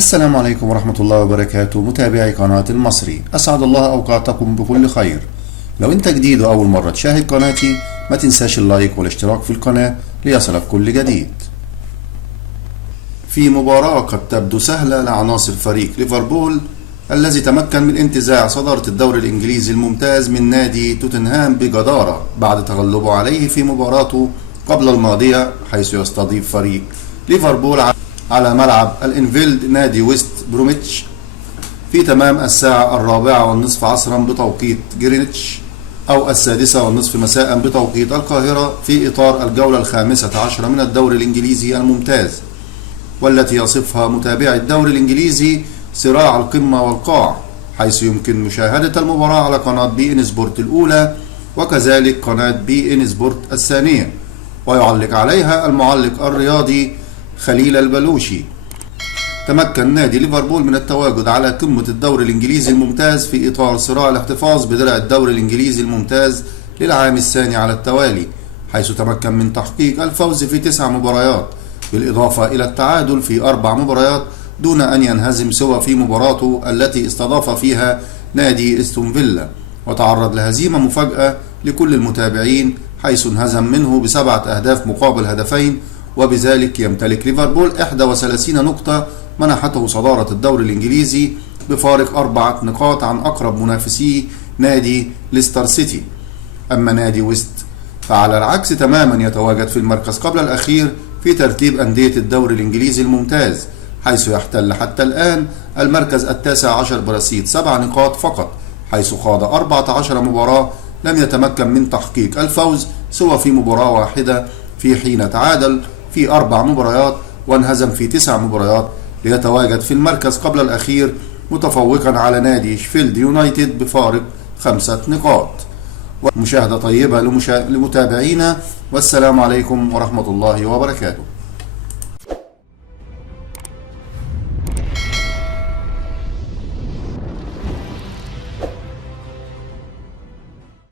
السلام عليكم ورحمة الله وبركاته، متابعي قناة المصري، أسعد الله أوقاتكم بكل خير. لو أنت جديد وأول مرة تشاهد قناتي ما تنساش اللايك والاشتراك في القناة ليصلك كل جديد. في مباراة قد تبدو سهلة لعناصر فريق ليفربول الذي تمكن من انتزاع صدارة الدوري الإنجليزي الممتاز من نادي توتنهام بجدارة بعد تغلبه عليه في مباراته قبل الماضية، حيث يستضيف فريق ليفربول على ملعب الانفيلد نادي ويست بروميتش في تمام الساعة 4:30 عصرا بتوقيت جرينتش أو 6:30 مساء بتوقيت القاهرة، في إطار الجولة 15 من الدوري الإنجليزي الممتاز، والتي يصفها متابعي الدوري الإنجليزي صراع القمة والقاع، حيث يمكن مشاهدة المباراة على قناة بي إن سبورت الأولى وكذلك قناة بي إن سبورت الثانية، ويعلق عليها المعلق الرياضي خليل البلوشي. تمكن نادي ليفربول من التواجد على قمة الدوري الإنجليزي الممتاز في إطار صراع الاحتفاظ بدرع الدوري الإنجليزي الممتاز للعام الثاني على التوالي، حيث تمكن من تحقيق الفوز في 9 مباريات بالإضافة إلى التعادل في 4 مباريات دون أن ينهزم سوى في مباراته التي استضاف فيها نادي استون فيلا، وتعرض لهزيمة مفاجئة لكل المتابعين حيث انهزم منه ب7 أهداف مقابل هدفين، وبذلك يمتلك ليفربول 31 نقطة منحته صدارة الدوري الإنجليزي بفارق 4 نقاط عن أقرب منافسيه نادي ليستر سيتي. أما نادي ويست فعلى العكس تماما يتواجد في المركز قبل الأخير في ترتيب أندية الدوري الإنجليزي الممتاز، حيث يحتل حتى الآن المركز 19 برصيد 7 نقاط فقط، حيث خاض 14 مباراة لم يتمكن من تحقيق الفوز سوى في مباراة واحدة، في حين تعادل في 4 مباريات وانهزم في 9 مباريات، ليتواجد في المركز قبل الأخير متفوقا على نادي شفيلد يونايتد بفارق 5 نقاط. ومشاهدة طيبة لمتابعينا، والسلام عليكم ورحمة الله وبركاته.